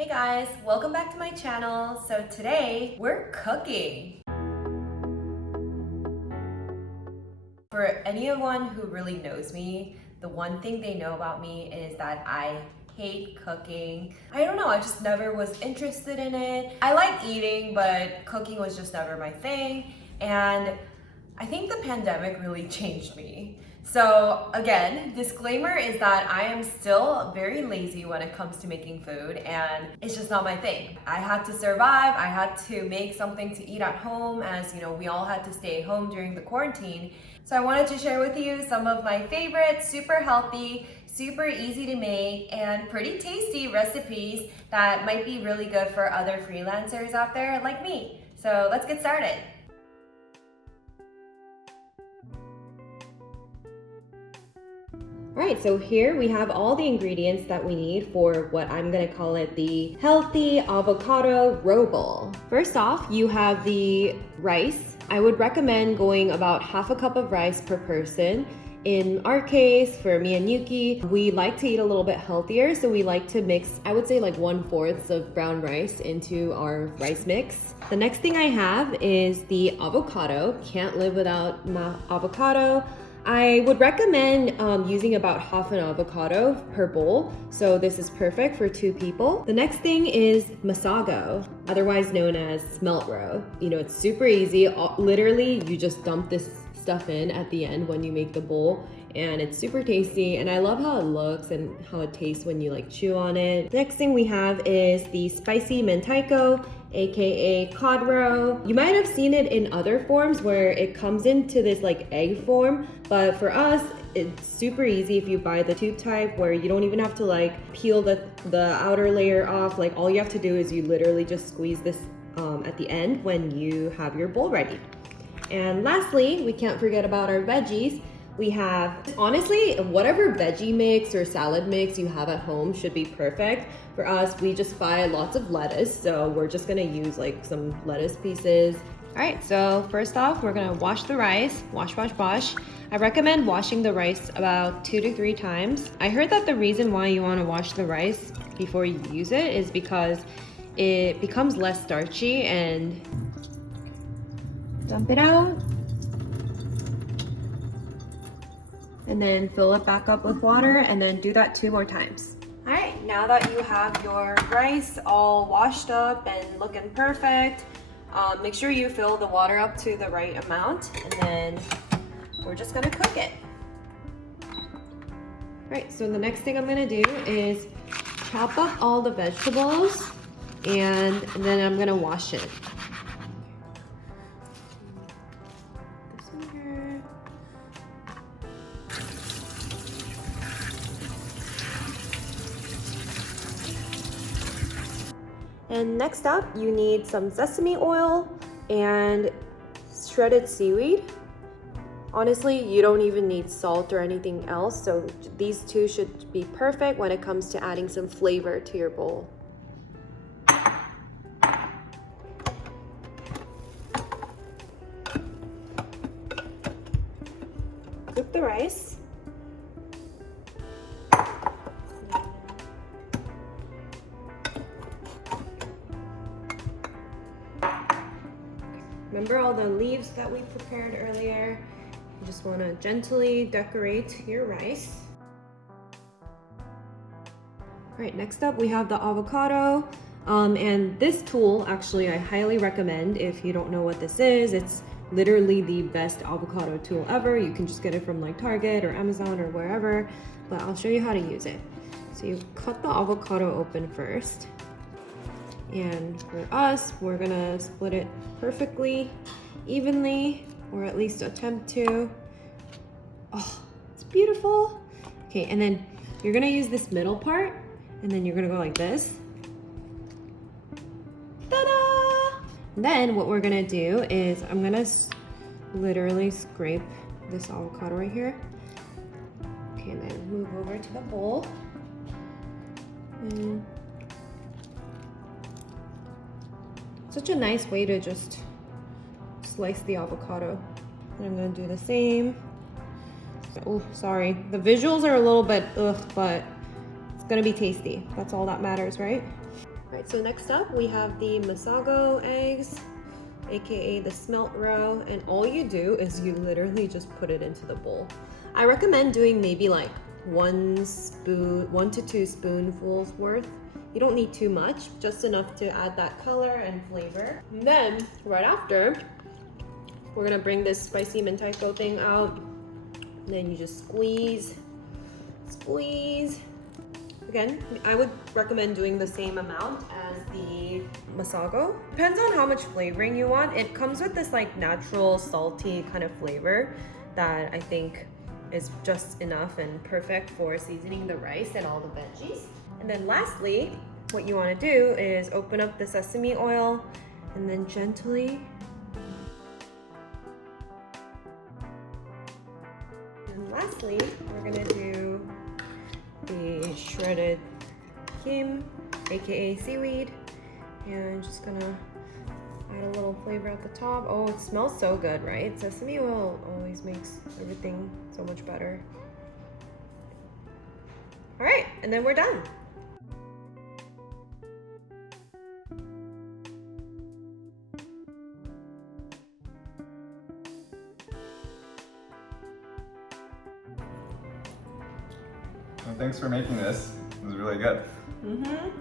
Hey guys, welcome back to my channel. So today we're cooking. For anyone who really knows me, the one thing they know about me is that I hate cooking. I don't know, I just never was interested in it. I like eating, but cooking was just never my thing. And I think the pandemic really changed me. So again, disclaimer is that I am still very lazy when it comes to making food, and it's just not my thing. I had to survive, I had to make something to eat at home, as you know, we all had to stay home during the quarantine. So I wanted to share with you some of my favorite, super healthy, super easy to make, and pretty tasty recipes that might be really good for other freelancers out there like me. So let's get started. Alright, so here we have all the ingredients that we need for what I'm gonna call it the healthy avocado roe bowl. First off, you have the rice. I would recommend going about half a cup of rice per person. In our case, for me and Yuki, we like to eat a little bit healthier, so we like to mix, I would say like 1/4 of brown rice into our rice mix. The next thing I have is the avocado. Can't live without my avocado. I would recommend using about half an avocado per bowl, so this is perfect for 2 people. The next thing is Masago, otherwise known as smelt roe. You know, it's super easy. Literally, you just dump this stuff in at the end when you make the bowl, and it's super tasty, and I love how it looks and how it tastes when you like chew on it. The next thing we have is the spicy mentaiko, aka cod roe. You might have seen it in other forms where it comes into this like egg form, but for us it's super easy if you buy the tube type where you don't even have to like peel the outer layer off. Like all you have to do is you literally just squeeze this at the end when you have your bowl ready. And lastly, we can't forget about our veggies. We have, honestly, whatever veggie mix or salad mix you have at home should be perfect. For us, we just buy lots of lettuce, so we're just gonna use like some lettuce pieces. All right, so first off, we're gonna wash the rice, wash. I recommend washing the rice about 2 to 3 times. I heard that the reason why you wanna wash the rice before you use it is because it becomes less starchy, and dump it out. And then fill it back up with water, and then do that 2 more times. All right, now that you have your rice all washed up and looking perfect, make sure you fill the water up to the right amount, and then we're just gonna cook it. All right, so the next thing I'm gonna do is chop up all the vegetables, and then I'm gonna wash it. And next up, you need some sesame oil and shredded seaweed. Honestly, you don't even need salt or anything else, so these 2 should be perfect when it comes to adding some flavor to your bowl. Cook the rice. Remember all the leaves that we prepared earlier? You just want to gently decorate your rice. All right, next up we have the avocado. And this tool, actually, I highly recommend if you don't know what this is. It's literally the best avocado tool ever. You can just get it from like Target or Amazon or wherever, but I'll show you how to use it. So you cut the avocado open first. And for us, we're gonna split it perfectly, evenly, or at least attempt to. Oh, it's beautiful. Okay, and then you're gonna use this middle part, and then you're gonna go like this. Ta-da! Then what we're gonna do is I'm gonna literally scrape this avocado right here. Okay, and then move over to the bowl. And such a nice way to just slice the avocado. And I'm gonna do the same. Oh, sorry. The visuals are a little bit ugh, but it's gonna be tasty. That's all that matters, right? Alright, so next up we have the Masago eggs, aka the smelt roe, and all you do is you literally just put it into the bowl. I recommend doing maybe like 1 to 2 spoonfuls worth. You don't need too much, just enough to add that color and flavor. And then right after, we're gonna bring this spicy mentaiko thing out. And then you just squeeze. Again, I would recommend doing the same amount as the Masago. Depends on how much flavoring you want. It comes with this like natural salty kind of flavor that I think is just enough and perfect for seasoning the rice and all the veggies. And then lastly, what you want to do is open up the sesame oil and then gently. And lastly, we're gonna do the shredded kim, aka seaweed, and just gonna add a little flavor at the top. Oh, it smells so good, right? Sesame oil always makes everything so much better. All right, and then we're done. Well, thanks for making this. It was really good.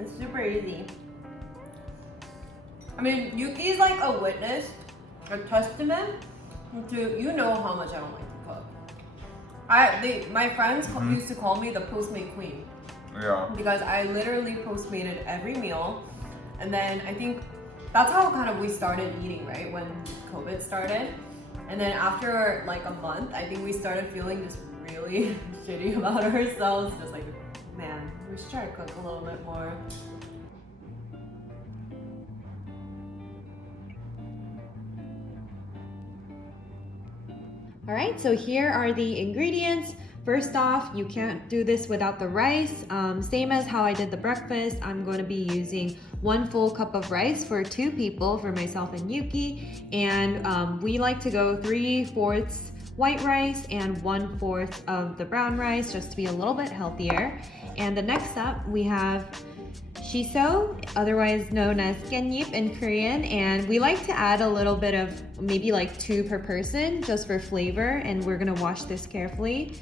It's super easy. I mean, Yuki's like a witness, a testament to, you know how much I don't like to cook. My friends used to call me the Postmate Queen. Yeah. Because I literally Postmated every meal. And then I think that's how kind of we started eating, right? When COVID started. And then after like a month, I think we started feeling just really shitty about ourselves. Just like, man, we should try to cook a little bit more. All right, so here are the ingredients. First off, you can't do this without the rice. Same as how I did the breakfast, I'm going to be using 1 full cup of rice for 2 people, for myself and Yuki. And we like to go 3/4 white rice and 1/4 of the brown rice, just to be a little bit healthier. And the next up, we have shiso, otherwise known as 깻잎 in Korean, and we like to add a little bit of maybe like 2 per person just for flavor, and we're gonna wash this carefully.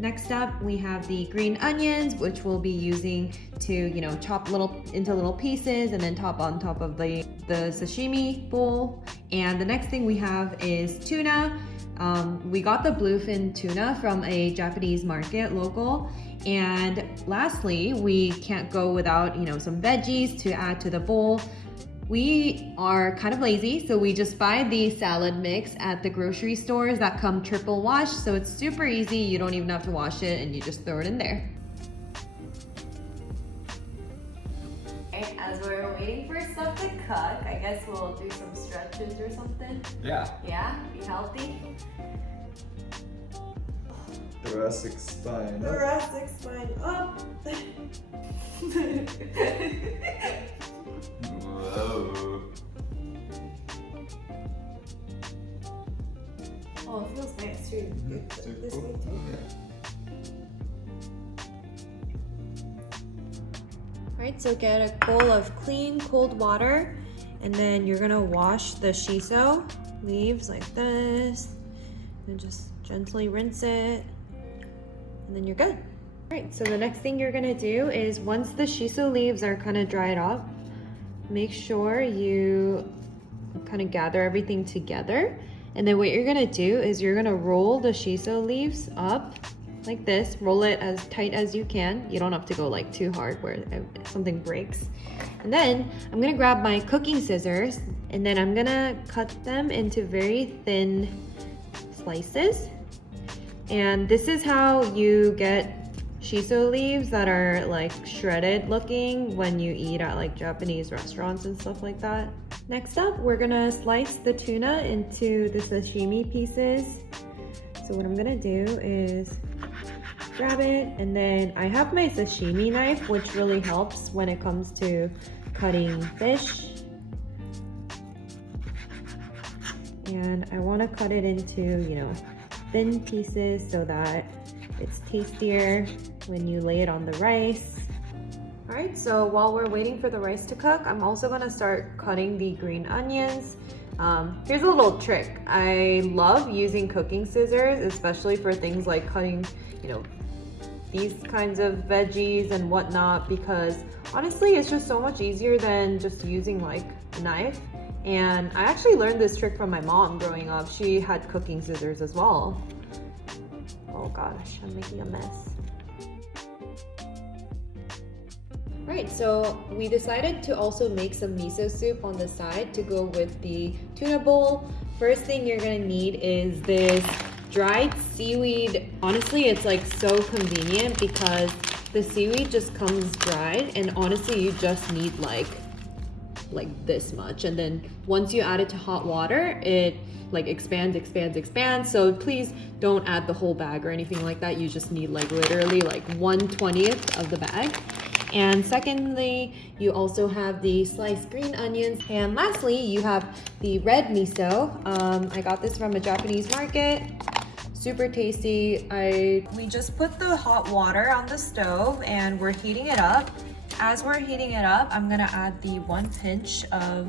Next up, we have the green onions, which we'll be using to, chop into little pieces and then top on top of the sashimi bowl. And the next thing we have is tuna. We got the bluefin tuna from a Japanese market, local. And lastly, we can't go without, some veggies to add to the bowl. We are kind of lazy, so we just buy the salad mix at the grocery stores that come triple washed, so it's super easy. You don't even have to wash it, and you just throw it in there. Okay, as we're waiting for stuff to cook, I guess we'll do some stretches or something. Yeah. Yeah, be healthy. Thoracic spine. Thoracic spine up. Whoa. Oh, it feels nice too. This way too. Alright, so get a bowl of clean, cold water, and then you're gonna wash the shiso leaves like this, and just gently rinse it, and then you're good. Alright, so the next thing you're gonna do is, once the shiso leaves are kind of dried up, make sure you kind of gather everything together. And then what you're gonna do is you're gonna roll the shiso leaves up like this. Roll it as tight as you can. You don't have to go like too hard where something breaks. And then I'm gonna grab my cooking scissors, and then I'm gonna cut them into very thin slices. And this is how you get shiso leaves that are like shredded looking when you eat at like Japanese restaurants and stuff like that. Next up, we're gonna slice the tuna into the sashimi pieces. So what I'm gonna do is grab it, and then I have my sashimi knife, which really helps when it comes to cutting fish. And I wanna cut it into, thin pieces so that it's tastier when you lay it on the rice. All right, so while we're waiting for the rice to cook, I'm also gonna start cutting the green onions. Here's a little trick. I love using cooking scissors, especially for things like cutting, these kinds of veggies and whatnot, because honestly, it's just so much easier than just using like a knife. And I actually learned this trick from my mom growing up. She had cooking scissors as well. Oh gosh, I'm making a mess. Right, so we decided to also make some miso soup on the side to go with the tuna bowl. First thing you're gonna need is this dried seaweed. Honestly, it's like so convenient because the seaweed just comes dried, and honestly, you just need like this much. And then once you add it to hot water, it like expands. So please don't add the whole bag or anything like that. You just need like literally like 1/20th of the bag. And secondly, you also have the sliced green onions. And lastly, you have the red miso. I got this from a Japanese market. Super tasty. We just put the hot water on the stove and we're heating it up. As we're heating it up, I'm gonna add the 1 pinch of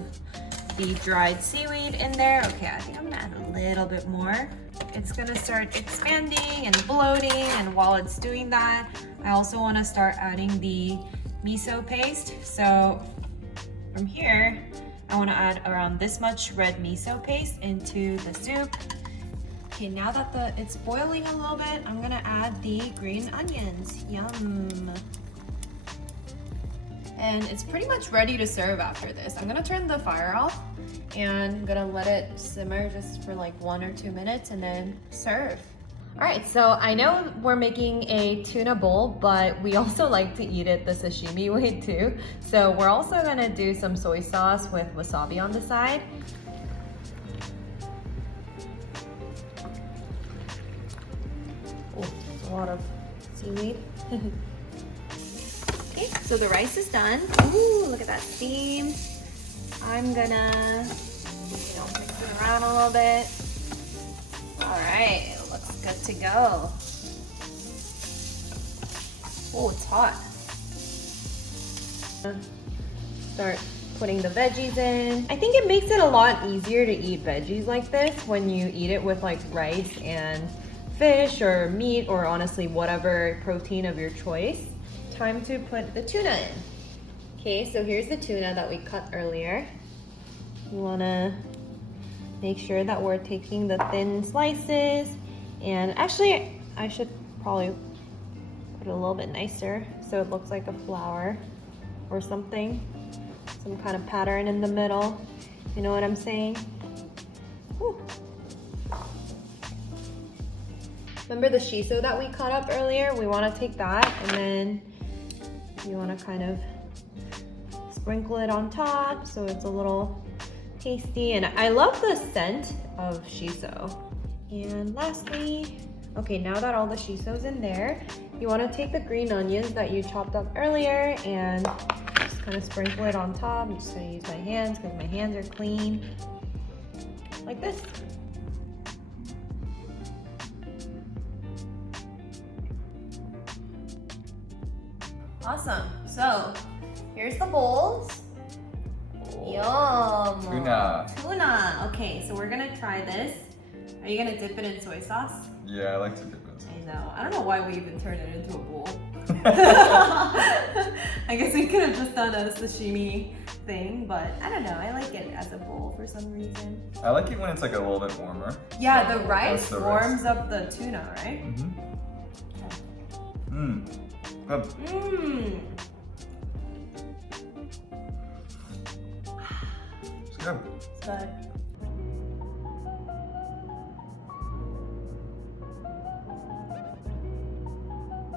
the dried seaweed in there. Okay, I think I'm gonna add a little bit more. It's gonna start expanding and bloating, and while it's doing that, I also wanna start adding the miso paste. So from here, I wanna add around this much red miso paste into the soup. Okay, now that it's boiling a little bit, I'm gonna add the green onions. Yum. And it's pretty much ready to serve after this. I'm gonna turn the fire off and I'm gonna let it simmer just for like 1 or 2 minutes and then serve. All right, so I know we're making a tuna bowl, but we also like to eat it the sashimi way too. So we're also gonna do some soy sauce with wasabi on the side. Oh, a lot of seaweed. Okay, so the rice is done. Ooh, look at that steam. I'm gonna, mix it around a little bit. All right, it looks good to go. Oh, it's hot. Start putting the veggies in. I think it makes it a lot easier to eat veggies like this when you eat it with like rice and fish or meat, or honestly whatever protein of your choice. Time to put the tuna in. Okay, so here's the tuna that we cut earlier. You wanna make sure that we're taking the thin slices, and actually I should probably put it a little bit nicer so it looks like a flower or something, some kind of pattern in the middle. You know what I'm saying? Whew. Remember the shiso that we cut up earlier? We want to take that and then you want to kind of sprinkle it on top so it's a little tasty. And I love the scent of shiso. And lastly, okay, now that all the shiso's in there, you want to take the green onions that you chopped up earlier and just kind of sprinkle it on top. I'm just going to use my hands because my hands are clean. Like this. Awesome. So here's the bowls. Oh, Yum. Tuna. Okay, so we're gonna try this. Are you gonna dip it in soy sauce? Yeah, I like to dip it. I know. I don't know why we even turned it into a bowl. I guess we could have just done a sashimi thing, but I don't know. I like it as a bowl for some reason. I like it when it's like a little bit warmer. Yeah, the rice the warms rice. up the tuna, right? Mmm. Good. Mmm. It's good. It's good.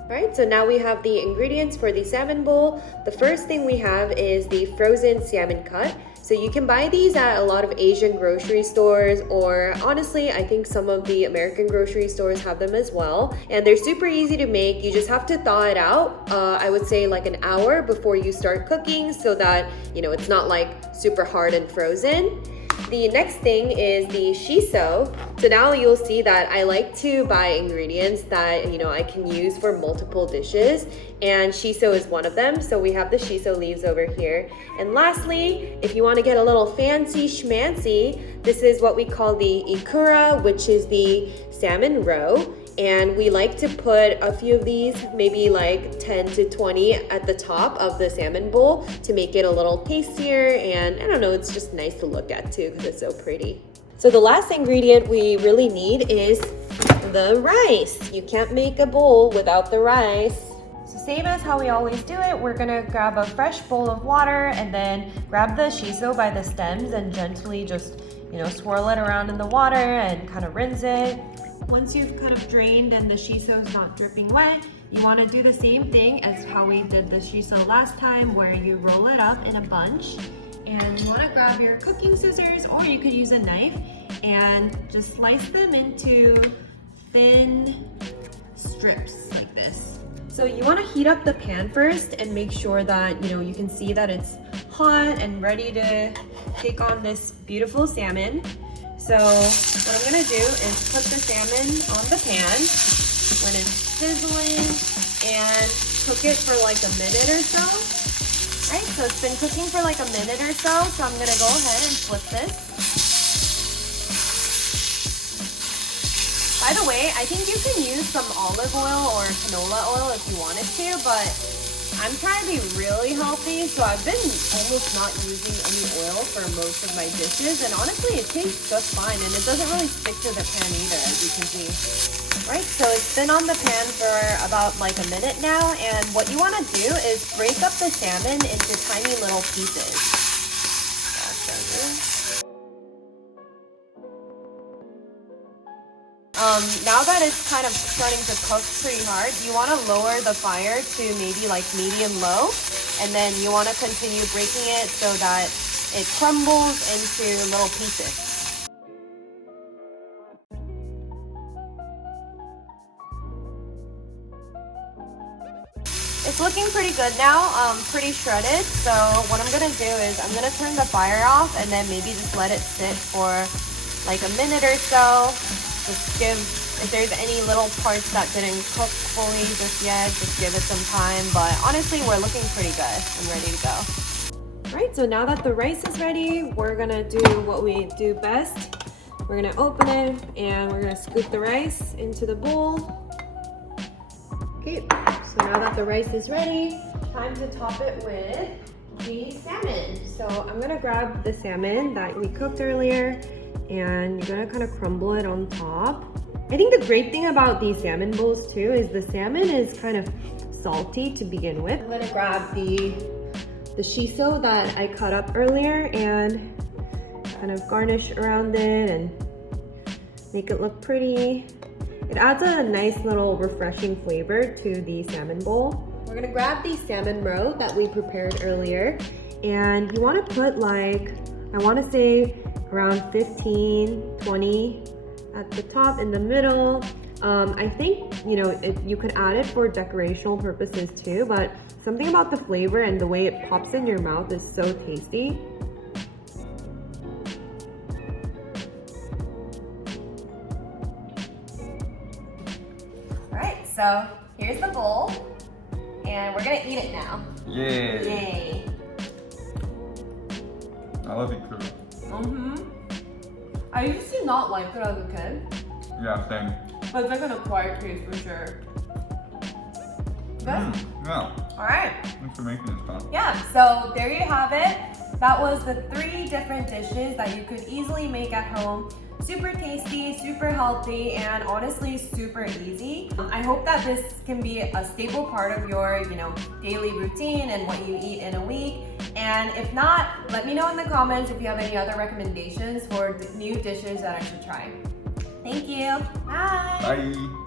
Alright, so now we have the ingredients for the salmon bowl. The first thing we have is the frozen salmon cut. So you can buy these at a lot of Asian grocery stores, or honestly, I think some of the American grocery stores have them as well. And they're super easy to make. You just have to thaw it out, I would say like an hour before you start cooking so that, it's not like super hard and frozen. The next thing is the shiso. So now you'll see that I like to buy ingredients that, I can use for multiple dishes, and shiso is one of them. So we have the shiso leaves over here. And lastly, if you want to get a little fancy schmancy, this is what we call the ikura, which is the salmon roe. And we like to put a few of these, maybe like 10 to 20 at the top of the salmon bowl to make it a little tastier, and I don't know, it's just nice to look at too because it's so pretty. So the last ingredient we really need is the rice. You can't make a bowl without the rice. So same as how we always do it, we're gonna grab a fresh bowl of water and then grab the shiso by the stems and gently just, swirl it around in the water and kind of rinse it. Once you've kind of drained and the shiso is not dripping wet, you want to do the same thing as how we did the shiso last time, where you roll it up in a bunch. And you want to grab your cooking scissors, or you could use a knife, and just slice them into thin strips like this. So you want to heat up the pan first and make sure that, you can see that it's hot and ready to take on this beautiful salmon. So what I'm gonna do is put the salmon on the pan when it's sizzling and cook it for like a minute or so. Right, so it's been cooking for like a minute or so I'm gonna go ahead and flip this. By the way, I think you can use some olive oil or canola oil if you wanted to, but I'm trying to be really healthy, so I've been almost not using any oil for most of my dishes, and honestly, it tastes just fine, and it doesn't really stick to the pan either, as you can see. Right, so it's been on the pan for about like a minute now, and what you want to do is break up the salmon into tiny little pieces. Now that it's kind of starting to cook pretty hard, you want to lower the fire to maybe like medium low, and then you want to continue breaking it so that it crumbles into little pieces. It's looking pretty good now, pretty shredded. So what I'm gonna do is I'm gonna turn the fire off and then maybe just let it sit for like a minute or so. Just if there's any little parts that didn't cook fully just yet, just give it some time. But honestly, we're looking pretty good and ready to go. All right, so now that the rice is ready, we're gonna do what we do best. We're gonna open it and we're gonna scoop the rice into the bowl. Okay, so now that the rice is ready, time to top it with the salmon. So I'm gonna grab the salmon that we cooked earlier, and you're gonna kind of crumble it on top. I think the great thing about these salmon bowls too is the salmon is kind of salty to begin with. I'm gonna grab the shiso that I cut up earlier and kind of garnish around it and make it look pretty. It adds a nice little refreshing flavor to the salmon bowl. We're gonna grab the salmon roe that we prepared earlier, and you wanna put like, I wanna say around 15, 20 at the top, in the middle. I think, you could add it for decorational purposes too, but something about the flavor and the way it pops in your mouth is so tasty. All right, so here's the bowl, and we're gonna eat it now. Yay! Yay! I love ikura. I used to not like it as a kid, Yeah, same. but it's like an acquired taste for sure. Good. Yeah. All right. Thanks for making this, Tom. Yeah, so there you have it. That was the 3 different dishes that you could easily make at home. Super tasty, super healthy, and honestly super easy. I hope that this can be a staple part of your, daily routine and what you eat in a week. And if not, let me know in the comments if you have any other recommendations for new dishes that I should try. Thank you. Bye. Bye.